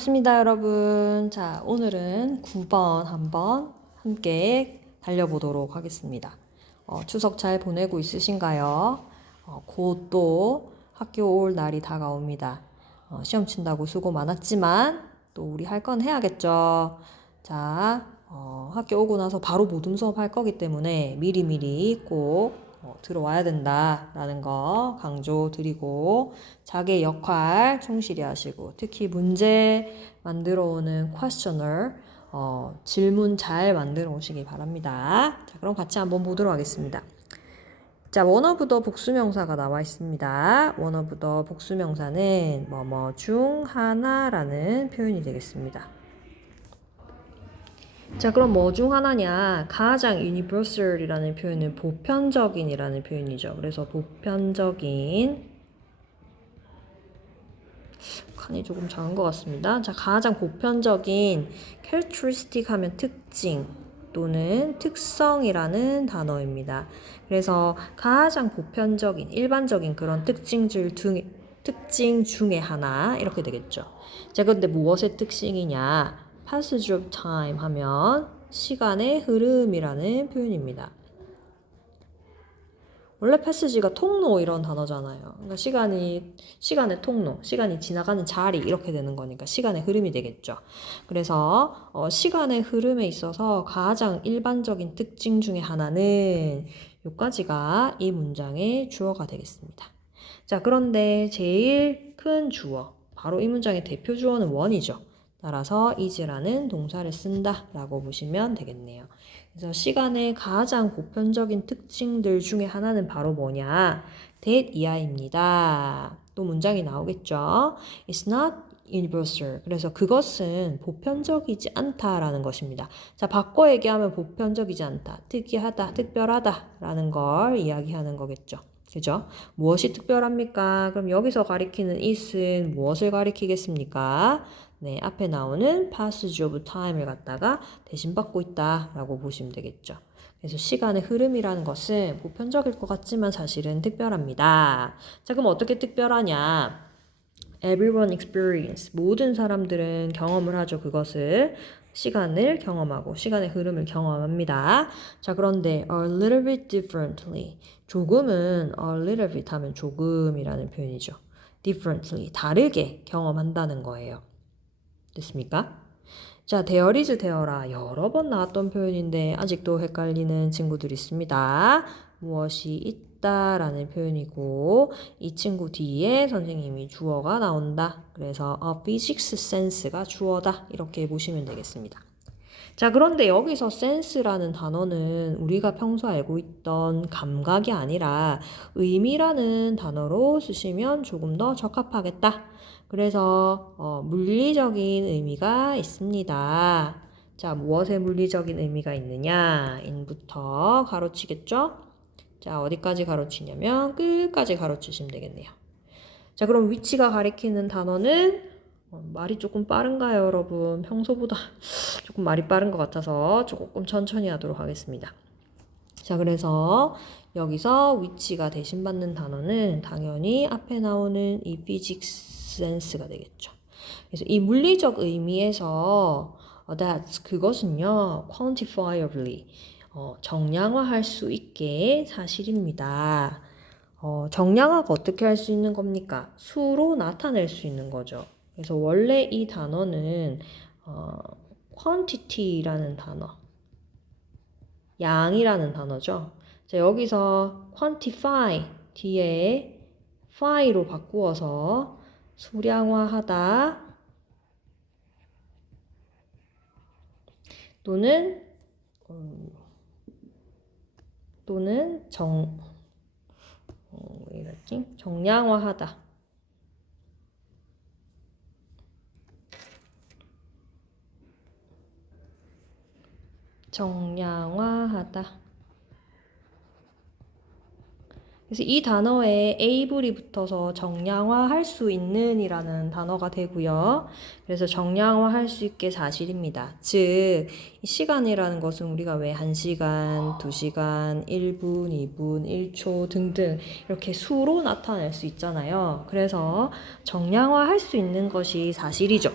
반갑습니다, 여러분. 자, 오늘은 9번 한번 함께 달려보도록 하겠습니다. 추석 잘 보내고 있으신가요? 곧 또 학교 올 날이 다가옵니다. 시험 친다고 수고 많았지만 또 우리 할 건 해야겠죠. 자, 학교 오고 나서 바로 모둠 수업 할 거기 때문에 미리미리 꼭 들어와야 된다라는 거 강조드리고 자기의 역할 충실히 하시고 특히 문제 만들어 오는 questioner 질문 잘 만들어 오시기 바랍니다. 자, 그럼 같이 한번 보도록 하겠습니다. 자, one of the 복수명사가 나와 있습니다. one of the 복수명사는 뭐뭐 중 하나라는 표현이 되겠습니다. 자, 그럼 뭐 중 하나냐? 가장 universal이라는 표현은 보편적인이라는 표현이죠. 그래서 보편적인 칸이 조금 작은 것 같습니다. 자, 가장 보편적인 characteristic 하면 특징 또는 특성이라는 단어입니다. 그래서 가장 보편적인 일반적인 그런 특징 중에 하나 이렇게 되겠죠. 자, 근데 무엇의 특징이냐? passage of time 하면 시간의 흐름이라는 표현입니다. 원래 passage가 통로 이런 단어잖아요. 그러니까 시간의 통로, 시간이 지나가는 자리 이렇게 되는 거니까 시간의 흐름이 되겠죠. 그래서 시간의 흐름에 있어서 가장 일반적인 특징 중에 하나는 요까지가 이 문장의 주어가 되겠습니다. 자, 그런데 제일 큰 주어, 바로 이 문장의 대표 주어는 원이죠. 따라서 is라는 동사를 쓴다 라고 보시면 되겠네요. 그래서 시간의 가장 보편적인 특징들 중에 하나는 바로 뭐냐? that 이하입니다. 또 문장이 나오겠죠. It's not universal. 그래서 그것은 보편적이지 않다라는 것입니다. 자, 바꿔 얘기하면 보편적이지 않다, 특이하다, 특별하다 라는 걸 이야기하는 거겠죠. 그죠? 무엇이 특별합니까? 그럼 여기서 가리키는 it은 무엇을 가리키겠습니까? 네, 앞에 나오는 passage of time을 갖다가 대신 받고 있다라고 보시면 되겠죠. 그래서 시간의 흐름이라는 것은 보편적일 것 같지만 사실은 특별합니다. 자, 그럼 어떻게 특별하냐? Everyone experience. 모든 사람들은 경험을 하죠. 그것을. 시간을 경험하고 시간의 흐름을 경험합니다. 자, 그런데 a little bit differently. 조금은 a little bit 하면 조금이라는 표현이죠. differently. 다르게 경험한다는 거예요. 됐습니까? 자, there is, there라 여러 번 나왔던 표현인데 아직도 헷갈리는 친구들이 있습니다. 무엇이 있다라는 표현이고 이 친구 뒤에 선생님이 주어가 나온다. 그래서 a physics sense가 주어다. 이렇게 보시면 되겠습니다. 자, 그런데 여기서 sense라는 단어는 우리가 평소 알고 있던 감각이 아니라 의미라는 단어로 쓰시면 조금 더 적합하겠다. 그래서 물리적인 의미가 있습니다. 자, 무엇의 물리적인 의미가 있느냐? in부터 가로치겠죠? 자, 어디까지 가로치냐면 끝까지 가로치시면 되겠네요. 자, 그럼 위치가 가리키는 단어는 말이 조금 빠른가요, 여러분? 평소보다 조금 말이 빠른 것 같아서 조금 천천히 하도록 하겠습니다. 자, 그래서 여기서 위치가 대신 받는 단어는 당연히 앞에 나오는 이 physics sense가 되겠죠. 그래서 이 물리적 의미에서 that 그것은요 quantifiably 정량화할 수 있게 사실입니다. 정량화가 어떻게 할 수 있는 겁니까? 수로 나타낼 수 있는 거죠. 그래서 원래 이 단어는 quantity라는 단어, 양이라는 단어죠. 자, 여기서 quantify 뒤에 fi로 바꾸어서 수량화하다 또는 정량화하다. 정량화하다. 그래서 이 단어에 able이 붙어서 정량화할 수 있는 이라는 단어가 되고요. 그래서 정량화할 수 있게 사실입니다. 즉, 이 시간이라는 것은 우리가 왜 1시간, 2시간, 1분, 2분, 1초 등등 이렇게 수로 나타낼 수 있잖아요. 그래서 정량화할 수 있는 것이 사실이죠.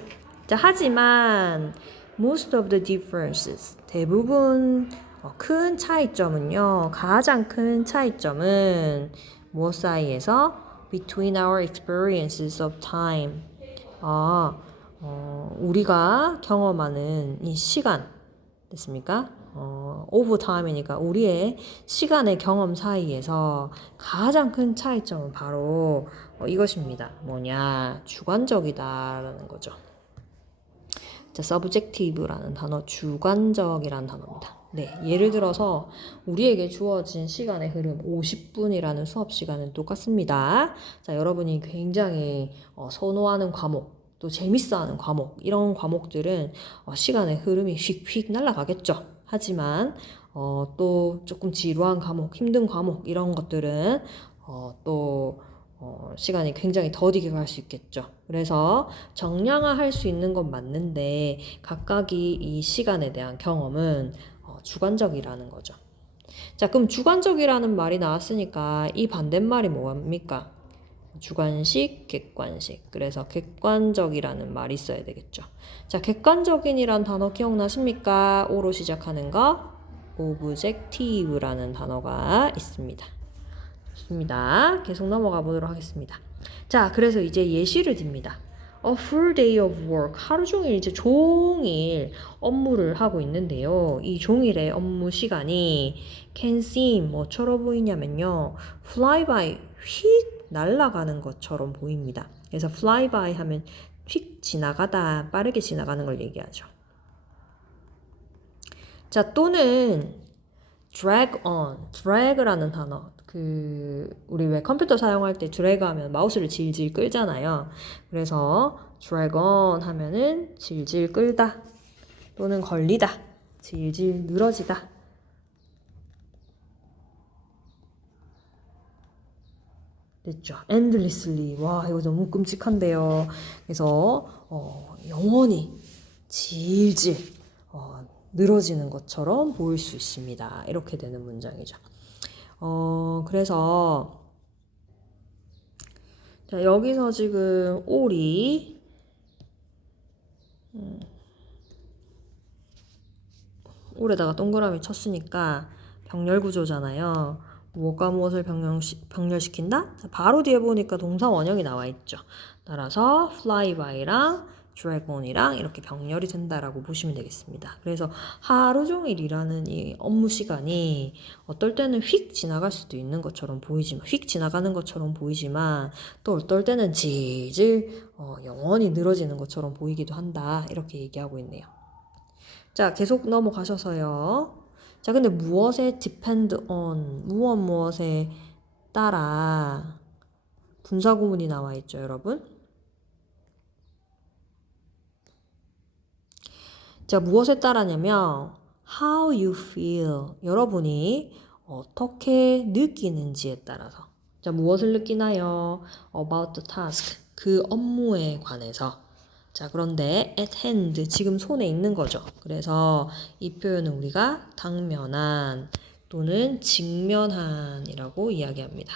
자, 하지만 most of the differences 대부분 큰 차이점은요. 가장 큰 차이점은 무엇 사이에서 between our experiences of time 우리가 경험하는 이 시간 됐습니까? over time이니까 우리의 시간의 경험 사이에서 가장 큰 차이점은 바로 이것입니다. 뭐냐? 주관적이다라는 거죠. 자, subjective라는 단어, 주관적이라는 단어입니다. 네, 예를 들어서 우리에게 주어진 시간의 흐름 50분이라는 수업 시간은 똑같습니다. 자, 여러분이 굉장히 선호하는 과목, 또 재밌어하는 과목, 이런 과목들은 시간의 흐름이 휙휙 날아가겠죠. 하지만 또 조금 지루한 과목, 힘든 과목 이런 것들은 또 시간이 굉장히 더디게 갈 수 있겠죠. 그래서 정량화할 수 있는 건 맞는데 각각이 이 시간에 대한 경험은 주관적이라는 거죠. 자, 그럼 주관적이라는 말이 나왔으니까 이 반대말이 뭐입니까? 주관식, 객관식. 그래서 객관적이라는 말이 있어야 되겠죠. 자, 객관적인이란 단어 기억나십니까? 오로 시작하는 거 objective라는 단어가 있습니다. 좋습니다. 계속 넘어가 보도록 하겠습니다. 자, 그래서 이제 예시를 듭니다. A full day of work. 하루 종일 이제 종일 업무를 하고 있는데요. 이 종일의 업무 시간이 can seem 뭐처럼 보이냐면요. fly by 휙 날아가는 것처럼 보입니다. 그래서 fly by 하면 휙 지나가다, 빠르게 지나가는 걸 얘기하죠. 자, 또는 drag on, drag라는 단어. 우리 왜 컴퓨터 사용할 때 드래그 하면 마우스를 질질 끌잖아요. 그래서 drag on 하면은 질질 끌다 또는 걸리다, 질질 늘어지다. 됐죠? endlessly. 와, 이거 너무 끔찍한데요. 그래서 영원히 질질 늘어지는 것처럼 보일 수 있습니다. 이렇게 되는 문장이죠. 그래서 자, 여기서 지금 올이 올에다가 동그라미 쳤으니까 병렬 구조잖아요. 무엇과 무엇을 병렬시킨다? 자, 바로 뒤에 보니까 동사 원형이 나와 있죠. 따라서 fly by랑 drag on이랑 이렇게 병렬이 된다라고 보시면 되겠습니다. 그래서 하루 종일 일하는 이 업무 시간이 어떨 때는 휙 지나갈 수도 있는 것처럼 보이지만, 휙 지나가는 것처럼 보이지만 또 어떨 때는 질질 영원히 늘어지는 것처럼 보이기도 한다. 이렇게 얘기하고 있네요. 자, 계속 넘어가셔서요. 자, 근데 무엇에 depend on, 무엇에 따라 분사구문이 나와 있죠, 여러분? 자, 무엇에 따라냐면 how you feel, 여러분이 어떻게 느끼는지에 따라서. 자, 무엇을 느끼나요? about the task, 그 업무에 관해서. 자, 그런데 at hand, 지금 손에 있는 거죠. 그래서 이 표현은 우리가 당면한 또는 직면한이라고 이야기합니다.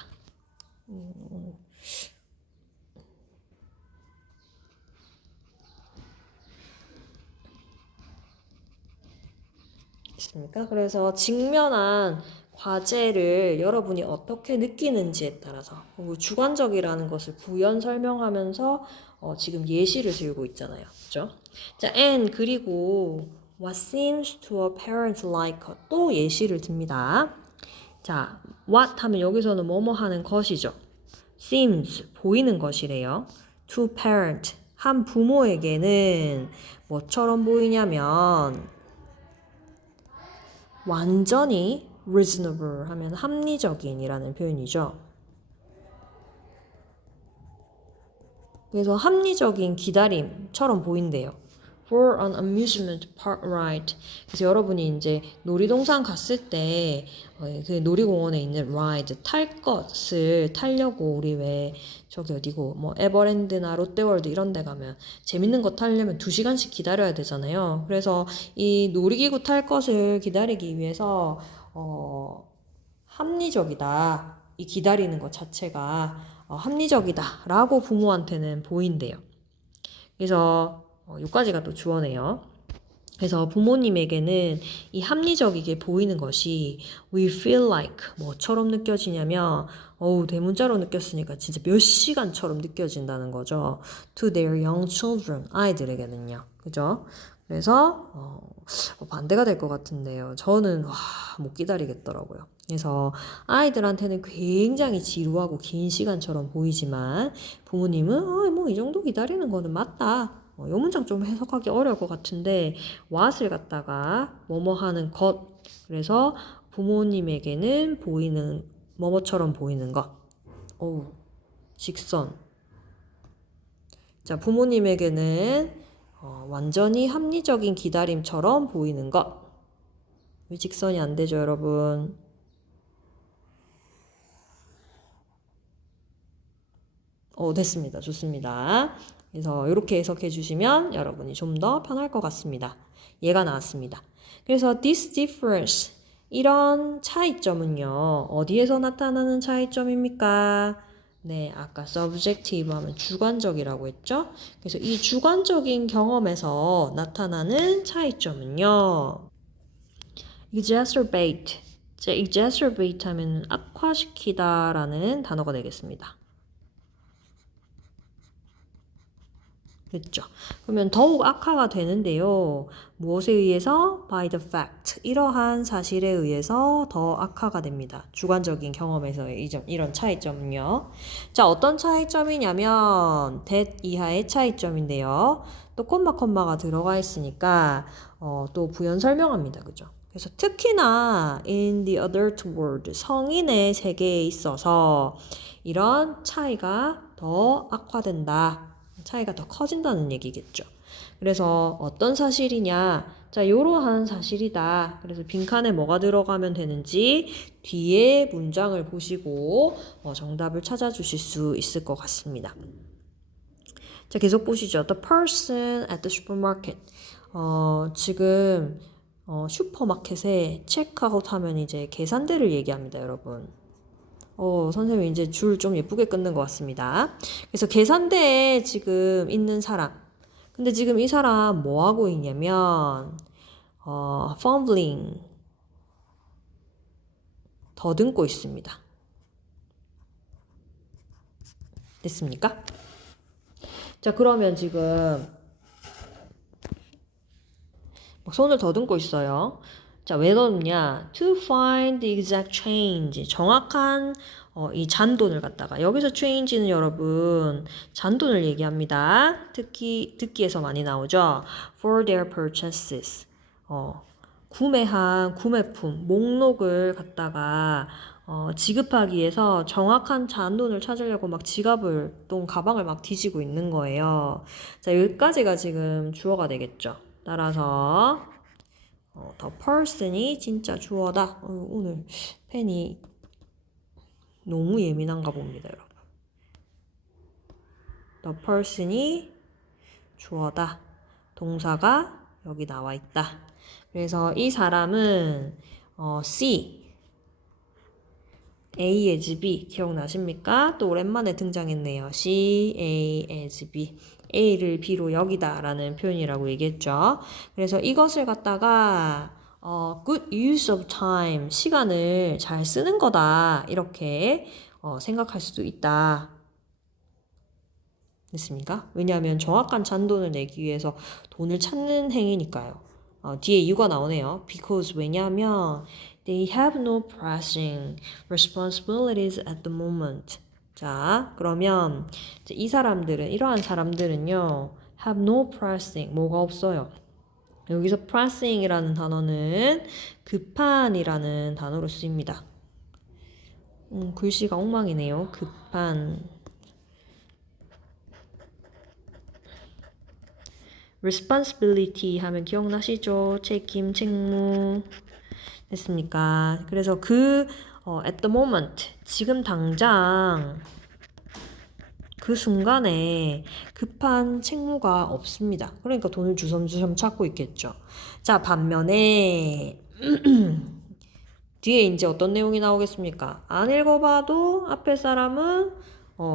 있습니까? 그래서 직면한 과제를 여러분이 어떻게 느끼는지에 따라서 주관적이라는 것을 부연 설명하면서 지금 예시를 들고 있잖아요. 그렇죠? 자, and 그리고 what seems to a parent like 또 예시를 듭니다. 자, what 하면 여기서는 뭐뭐 하는 것이죠. seems 보이는 것이래요. to parent 한 부모에게는 뭐처럼 보이냐면 완전히 reasonable 하면 합리적인이라는 표현이죠. 그래서 합리적인 기다림처럼 보인대요. For an amusement park ride. 그래서 여러분이 이제 놀이동산 갔을 때 그 놀이공원에 있는 ride 탈 것을 타려고 우리 왜 저기 어디고 뭐 에버랜드나 롯데월드 이런 데 가면 재밌는 거 타려면 2시간씩 기다려야 되잖아요. 그래서 이 놀이기구 탈 것을 기다리기 위해서 합리적이다. 이 기다리는 것 자체가 합리적이다 라고 부모한테는 보인대요. 그래서 요까지가 또 주어네요. 그래서 부모님에게는 이 합리적이게 보이는 것이 we feel like 뭐처럼 느껴지냐면 대문자로 느꼈으니까 진짜 몇 시간처럼 느껴진다는 거죠. to their young children 아이들에게는요. 그죠? 그래서 반대가 될 것 같은데요. 저는 못 기다리겠더라고요. 그래서 아이들한테는 굉장히 지루하고 긴 시간처럼 보이지만 부모님은 뭐 이 정도 기다리는 거는 맞다. 이 문장 좀 해석하기 어려울 것 같은데 what을 갖다가 뭐뭐 하는 것 그래서 부모님에게는 보이는 뭐뭐처럼 보이는 것 직선 자 부모님에게는 완전히 합리적인 기다림처럼 보이는 것 왜 직선이 안 되죠 여러분? 됐습니다. 좋습니다. 그래서 이렇게 해석해 주시면 여러분이 좀 더 편할 것 같습니다. 얘가 나왔습니다. 그래서 this difference 이런 차이점은요. 어디에서 나타나는 차이점입니까? 네, 아까 subjective 하면 주관적이라고 했죠? 그래서 이 주관적인 경험에서 나타나는 차이점은요. exacerbate. exacerbate 하면 악화시키다라는 단어가 되겠습니다. 그렇죠. 그러면 더욱 악화가 되는데요. 무엇에 의해서? By the fact. 이러한 사실에 의해서 더 악화가 됩니다. 주관적인 경험에서의 이런 차이점은요. 자, 어떤 차이점이냐면 that 이하의 차이점인데요. 또 콤마가 들어가 있으니까 또 부연 설명합니다. 그죠? 그래서 특히나 in the adult world, 성인의 세계에 있어서 이런 차이가 더 악화된다. 차이가 더 커진다는 얘기겠죠. 그래서 어떤 사실이냐? 자, 이러한 사실이다. 그래서 빈칸에 뭐가 들어가면 되는지 뒤에 문장을 보시고 정답을 찾아주실 수 있을 것 같습니다. 자, 계속 보시죠. The person at the supermarket. 지금 슈퍼마켓에 체크아웃 하면 이제 계산대를 얘기합니다, 여러분. 선생님 이제 줄 좀 예쁘게 끊는 것 같습니다. 그래서 계산대에 지금 있는 사람. 근데 지금 이 사람 뭐 하고 있냐면, fumbling. 더듬고 있습니다. 됐습니까? 자, 그러면 지금 손을 더듬고 있어요. 자, 왜 더듬냐? To find the exact change. 정확한 이 잔돈을 갖다가 여기서 change는 여러분 잔돈을 얘기합니다. 듣기에서 많이 나오죠. For their purchases. 구매한 구매품 목록을 갖다가 지급하기 위해서 정확한 잔돈을 찾으려고 막 지갑을 또 가방을 막 뒤지고 있는 거예요. 자, 여기까지가 지금 주어가 되겠죠. 따라서 the person이 진짜 주어다. 오늘 펜이 너무 예민한가 봅니다, 여러분. The person이 주어다. 동사가 여기 나와 있다. 그래서 이 사람은 C, A as B 기억나십니까? 또 오랜만에 등장했네요. C, A as B. A를 B로 여기다 라는 표현이라고 얘기했죠. 그래서 이것을 갖다가 good use of time, 시간을 잘 쓰는 거다 이렇게 생각할 수도 있다. 됐습니까? 왜냐하면 정확한 잔돈을 내기 위해서 돈을 찾는 행위니까요. 뒤에 이유가 나오네요. Because 왜냐하면 they have no pressing responsibilities at the moment. 자, 그러면 이 사람들은 이러한 사람들은요. have no pressing 뭐가 없어요. 여기서 pressing이라는 단어는 급한이라는 단어로 쓰입니다. 글씨가 엉망이네요. 급한 responsibility 하면 기억나시죠? 책임, 책무 됐습니까? 그래서 at the moment 지금 당장 그 순간에 급한 책무가 없습니다. 그러니까 돈을 주섬주섬 찾고 있겠죠. 자, 반면에 뒤에 이제 어떤 내용이 나오겠습니까? 안 읽어봐도 앞에 사람은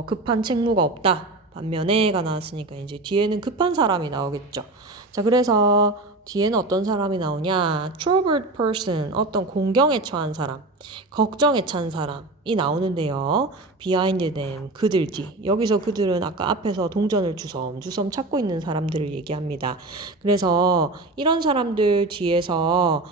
급한 책무가 없다. 반면에가 나왔으니까 이제 뒤에는 급한 사람이 나오겠죠. 자, 그래서 뒤에는 어떤 사람이 나오냐? troubled person, 어떤 공경에 처한 사람, 걱정에 찬 사람이 나오는데요. behind them, 그들 뒤. 여기서 그들은 아까 앞에서 동전을 주섬주섬 찾고 있는 사람들을 얘기합니다. 그래서 이런 사람들 뒤에서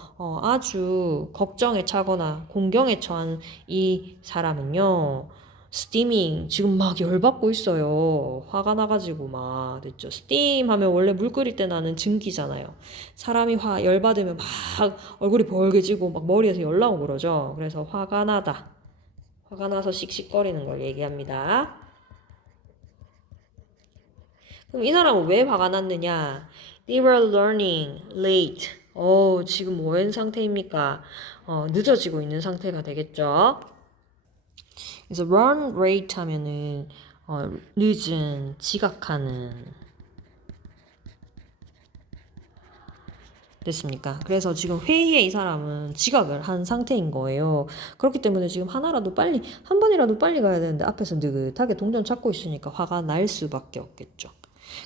아주 걱정에 차거나 공경에 처한 이 사람은요. 스티밍 지금 막 열받고 있어요. 화가 나가지고 막 됐죠. 스팀 하면 원래 물 끓일 때 나는 증기잖아요. 사람이 열받으면 막 얼굴이 벌개지고 막 머리에서 열 나오고 그러죠. 그래서 화가 나다. 화가 나서 씩씩거리는 걸 얘기합니다. 그럼 이 사람은 왜 화가 났느냐? They were learning late. 지금 뭐한 상태입니까? 늦어지고 있는 상태가 되겠죠. 그래서 run late 하면은 늦은, 지각하는 됐습니까? 그래서 지금 회의에 이 사람은 지각을 한 상태인 거예요. 그렇기 때문에 지금 한 번이라도 빨리 가야 되는데 앞에서 느긋하게 동전 찾고 있으니까 화가 날 수밖에 없겠죠.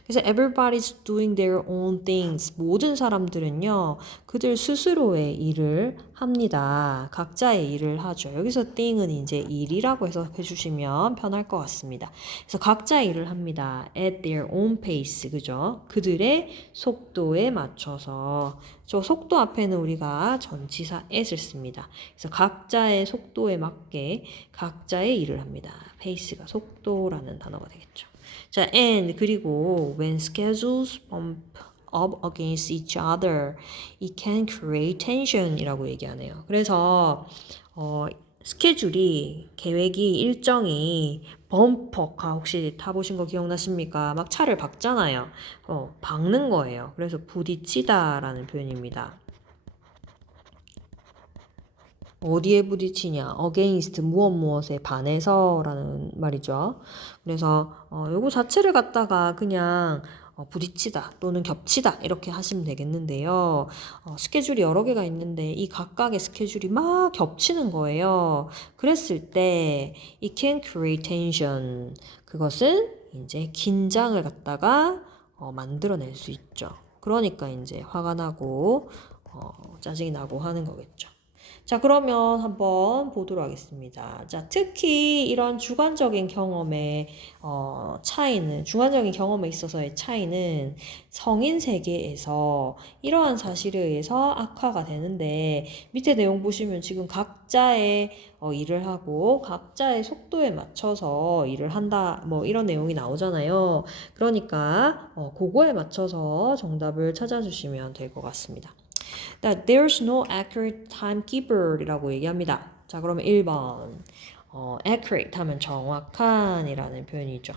그래서 everybody's doing their own things. 모든 사람들은요, 그들 스스로의 일을 합니다. 각자의 일을 하죠. 여기서 thing은 이제 일이라고 해석해 주시면 편할 것 같습니다. 그래서 각자의 일을 합니다. at their own pace. 그죠? 그들의 속도에 맞춰서. 저 속도 앞에는 우리가 전치사 at을 씁니다. 그래서 각자의 속도에 맞게 각자의 일을 합니다. pace가 속도라는 단어가 되겠죠. 자, and 그리고 when schedules bump up against each other, it can create tension이라고 얘기하네요. 그래서 스케줄이 계획이 일정이 범퍼카 혹시 타보신 거 기억나십니까? 막 차를 박잖아요. 박는 거예요. 그래서 부딪히다라는 표현입니다. 어디에 부딪히냐? against 무엇에 반해서라는 말이죠. 그래서 요거 자체를 갖다가 그냥 부딪히다 또는 겹치다 이렇게 하시면 되겠는데요. 스케줄이 여러 개가 있는데 이 각각의 스케줄이 막 겹치는 거예요. 그랬을 때 it can create tension. 그것은 이제 긴장을 갖다가 만들어낼 수 있죠. 그러니까 이제 화가 나고 짜증이 나고 하는 거겠죠. 자, 그러면 한번 보도록 하겠습니다. 자, 특히 이런 주관적인 경험의 주관적인 경험에 있어서의 차이는 성인 세계에서 이러한 사실에 의해서 악화가 되는데, 밑에 내용 보시면 지금 각자의 일을 하고 각자의 속도에 맞춰서 일을 한다, 뭐 이런 내용이 나오잖아요. 그러니까 그거에 맞춰서 정답을 찾아주시면 될 것 같습니다. that there's no accurate timekeeper이라고 얘기합니다. 자, 그러면 1번. accurate 하면 정확한 이라는 표현이죠.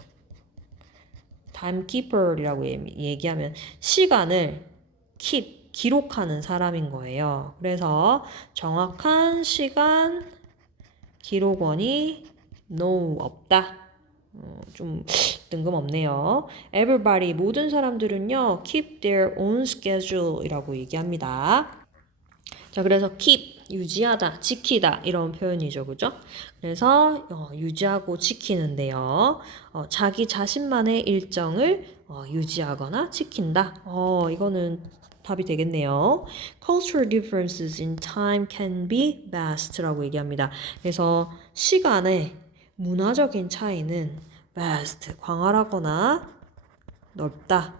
timekeeper이라고 얘기하면 시간을 keep, 기록하는 사람인 거예요. 그래서 정확한 시간 기록원이 no, 없다. 좀 뜬금없네요. Everybody, 모든 사람들은요, keep their own schedule 이라고 얘기합니다. 자, 그래서 keep, 유지하다, 지키다 이런 표현이죠. 그죠? 그래서 유지하고 지키는데요. 자기 자신만의 일정을 유지하거나 지킨다. 이거는 답이 되겠네요. Cultural differences in time can be vast라고 얘기합니다. 그래서 시간의 문화적인 차이는 vast, 광활하거나 넓다,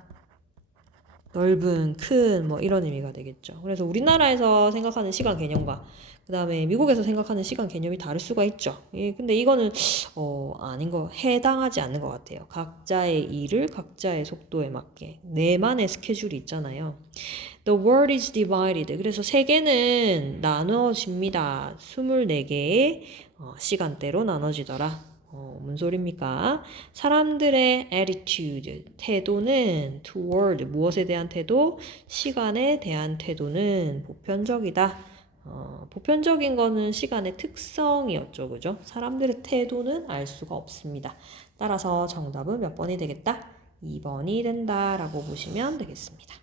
넓은, 큰, 뭐 이런 의미가 되겠죠. 그래서 우리나라에서 생각하는 시간 개념과 그 다음에 미국에서 생각하는 시간 개념이 다를 수가 있죠. 근데 이거는 해당하지 않는 것 같아요. 각자의 일을 각자의 속도에 맞게 내만의 스케줄이 있잖아요. The world is divided. 그래서 세계는 나눠집니다. 24개의 시간대로 나눠지더라. 뭔 소리입니까? 사람들의 attitude, 태도는 toward, 무엇에 대한 태도? 시간에 대한 태도는 보편적이다. 보편적인 거는 시간의 특성이었죠. 그죠? 사람들의 태도는 알 수가 없습니다. 따라서 정답은 몇 번이 되겠다? 2번이 된다라고 보시면 되겠습니다.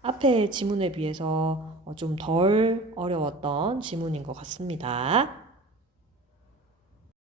앞에 지문에 비해서 좀 덜 어려웠던 지문인 것 같습니다.